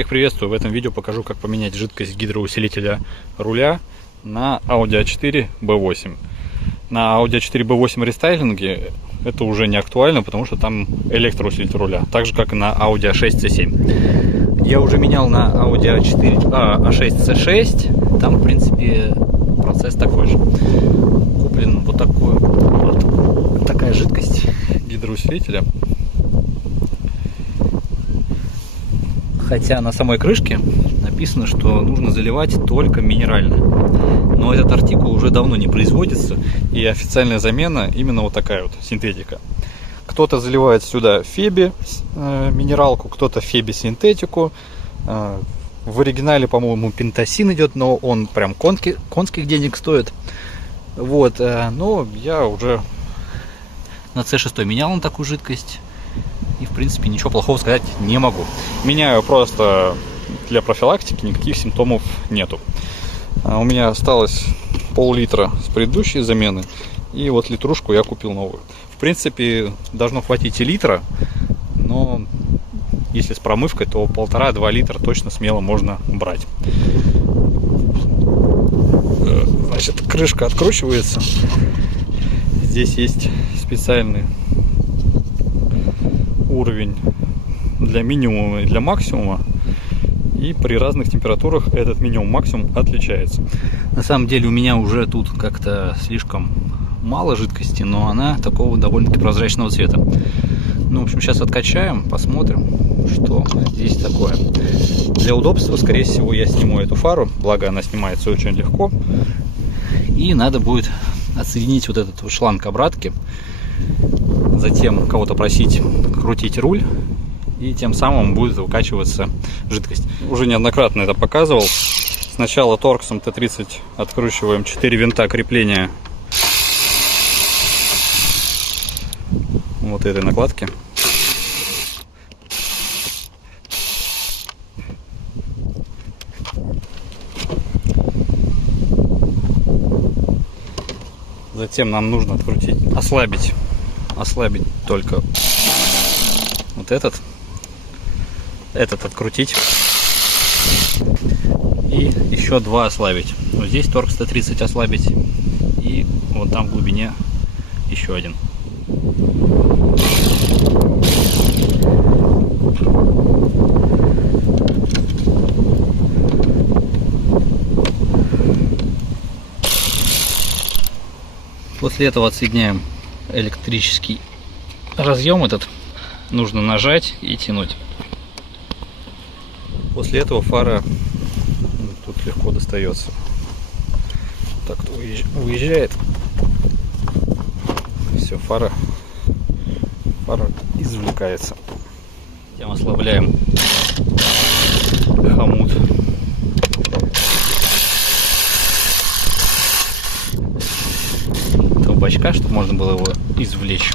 Всех приветствую! В этом видео покажу, как поменять жидкость гидроусилителя руля на Audi A4 B8. На Audi A4 B8 рестайлинге это уже не актуально, потому что там электроусилитель руля, так же как и на Audi A6 C7. Я уже менял на Audi A6 C6, там в принципе процесс такой же. Куплен вот такая жидкость гидроусилителя. Хотя на самой крышке написано, что нужно заливать только минеральное. Но этот артикул уже давно не производится, и официальная замена именно вот такая вот, синтетика. Кто-то заливает сюда Феби минералку, кто-то Феби синтетику. В оригинале, по-моему, пентасин идет, но он прям конских денег стоит. Вот, но я уже на C6 менял на такую жидкость. И, в принципе, ничего плохого сказать не могу. Меняю просто для профилактики, никаких симптомов нету. У меня осталось пол-литра с предыдущей замены. И вот литрушку я купил новую. В принципе, должно хватить и литра. Но если с промывкой, то 1,5-2 литра точно смело можно брать. Значит, крышка откручивается. Здесь есть специальный уровень для минимума и для максимума, и при разных температурах этот минимум-максимум отличается. На самом деле у меня уже тут как-то слишком мало жидкости, но она такого довольно-таки прозрачного цвета. Ну, в общем, сейчас откачаем, посмотрим, что здесь такое. Для удобства, скорее всего, я сниму эту фару, благо она снимается очень легко, и надо будет отсоединить вот этот шланг обратки. Затем кого-то просить крутить руль, и тем самым будет выкачиваться жидкость. Уже неоднократно это показывал. Сначала торксом Т30 откручиваем 4 винта крепления вот этой накладки. Затем нам нужно открутить, ослабить только вот этот открутить и еще два ослабить. Вот здесь торкс Т30 ослабить, и вот там в глубине еще один. После этого отсоединяем электрический разъем этот, нужно нажать и тянуть. После этого фара тут легко достается. Так уезжает. Все, фара извлекается. Тем ослабляем хомут. Этого бачка, чтобы можно было его извлечь.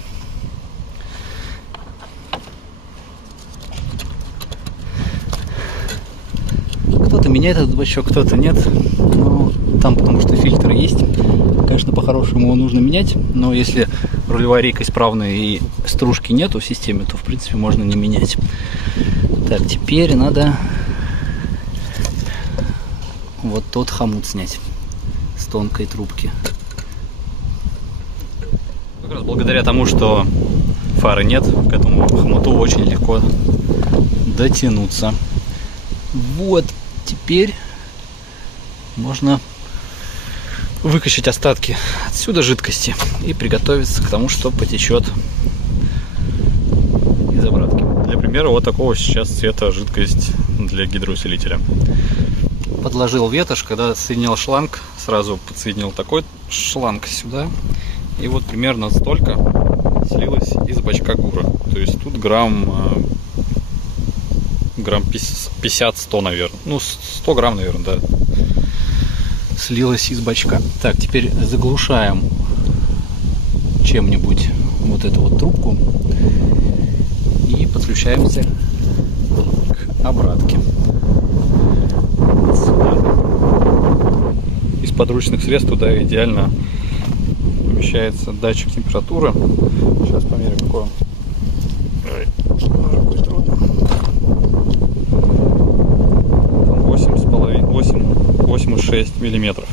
Кто-то меняет этот бачок, кто-то нет. Но там потому что фильтр есть. Конечно, по-хорошему его нужно менять. Но если рулевая рейка исправная и стружки нету в системе, то в принципе можно не менять. Так, теперь надо вот тот хомут снять с тонкой трубки. Как раз благодаря тому, что фары нет, к этому хомуту очень легко дотянуться. Вот. Теперь можно выкачать остатки отсюда жидкости и приготовиться к тому, что потечет из обратки. Для примера, вот такого сейчас цвета жидкость для гидроусилителя. Подложил ветошь, когда соединял шланг, сразу подсоединил такой шланг сюда, и вот примерно столько слилось из бачка ГУРа. То есть тут грамм 50-100, наверное. Ну, 100 грамм, наверное, да. Слилось из бачка. Так, теперь заглушаем чем-нибудь вот эту вот трубку и подключаемся к обратке. Сюда. Из подручных средств туда идеально помещается датчик температуры. Сейчас померяю, какой он. 8,6 миллиметров.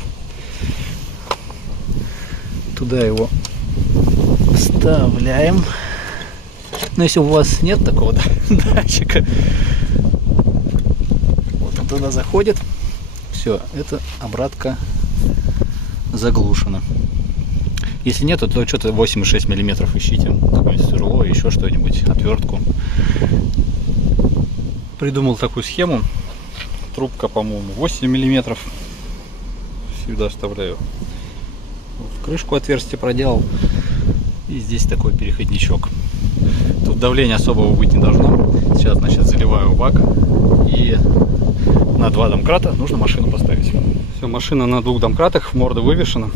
Туда его вставляем. Но если у вас нет такого датчика, вот он туда заходит. Все, это обратка заглушена. Если нет, то что-то 8,6 миллиметров ищите. Какое-нибудь сверло, еще что-нибудь, отвертку. Придумал такую схему. Трубка, по-моему, 8 миллиметров. Сюда вставляю. В крышку отверстие проделал. И здесь такой переходничок. Тут давления особого быть не должно. Сейчас, значит, заливаю в бак. И на 2 домкрата нужно машину поставить. Все, машина на 2 домкратах, морда вывешена.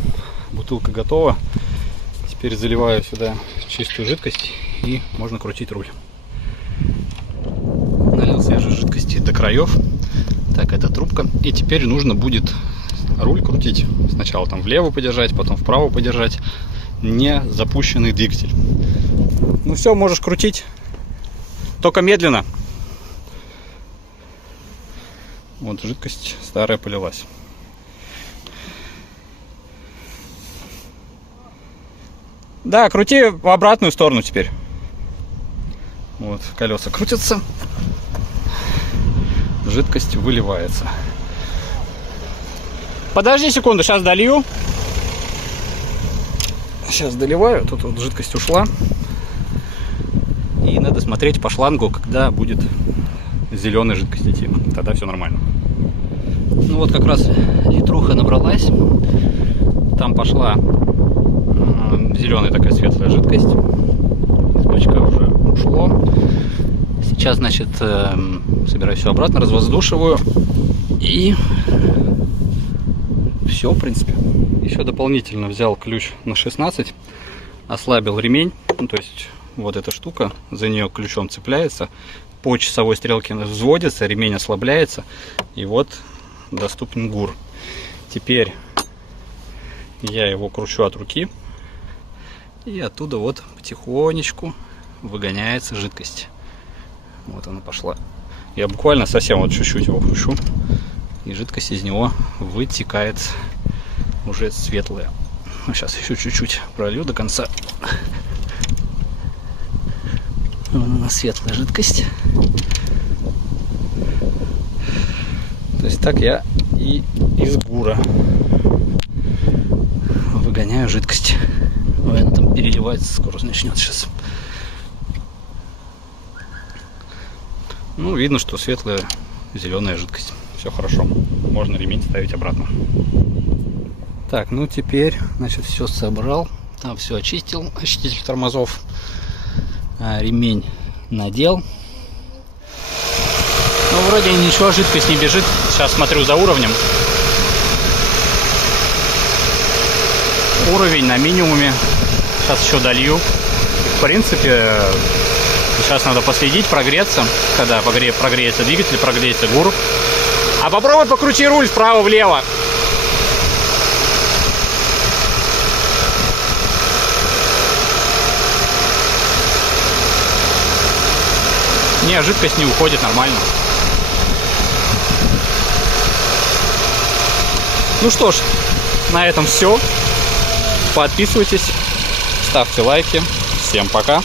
Бутылка готова. Теперь заливаю сюда чистую жидкость и можно крутить руль. Налил свежей жидкости до краев. Так, это трубка. И теперь нужно будет руль крутить. Сначала там влево подержать, потом вправо подержать. Не запущенный двигатель. Ну все, можешь крутить. Только медленно. Вот жидкость старая полилась. Да, крути в обратную сторону теперь. Вот, колеса крутятся. Жидкость выливается. Подожди секунду, сейчас долью. Сейчас доливаю. Тут вот жидкость ушла. И надо смотреть по шлангу, когда будет зеленая жидкость идти. Тогда все нормально. Ну вот как раз литруха набралась. Там пошла зеленая такая светлая жидкость. Из бачка уже ушло. Сейчас, значит, собираю все обратно, развоздушиваю. И все, в принципе. Еще дополнительно взял ключ на 16. Ослабил ремень. Ну, то есть вот эта штука, за нее ключом цепляется. По часовой стрелке взводится, ремень ослабляется. И вот доступен ГУР. Теперь я его кручу от руки. И оттуда вот потихонечку выгоняется жидкость. Вот она пошла. Я буквально совсем вот чуть-чуть его кручу. И жидкость из него вытекает уже светлая. Ну, сейчас еще чуть-чуть пролью до конца. Вон она, светлая жидкость. То есть так я и из ГУРа выгоняю жидкость. Ой, она там переливается, скоро начнет сейчас. Ну, видно, что светлая зеленая жидкость. Все хорошо. Можно ремень ставить обратно. Так, ну теперь, значит, все собрал. Там все очистил. Очиститель тормозов. Ремень надел. Ну, вроде ничего, жидкость не бежит. Сейчас смотрю за уровнем. Уровень на минимуме. Сейчас еще долью. В принципе, сейчас надо последить, прогреться. Когда прогреется двигатель, прогреется ГУР. А попробуй покрути руль вправо-влево. Не, жидкость не уходит нормально. Ну что ж, на этом все. Подписывайтесь, ставьте лайки. Всем пока.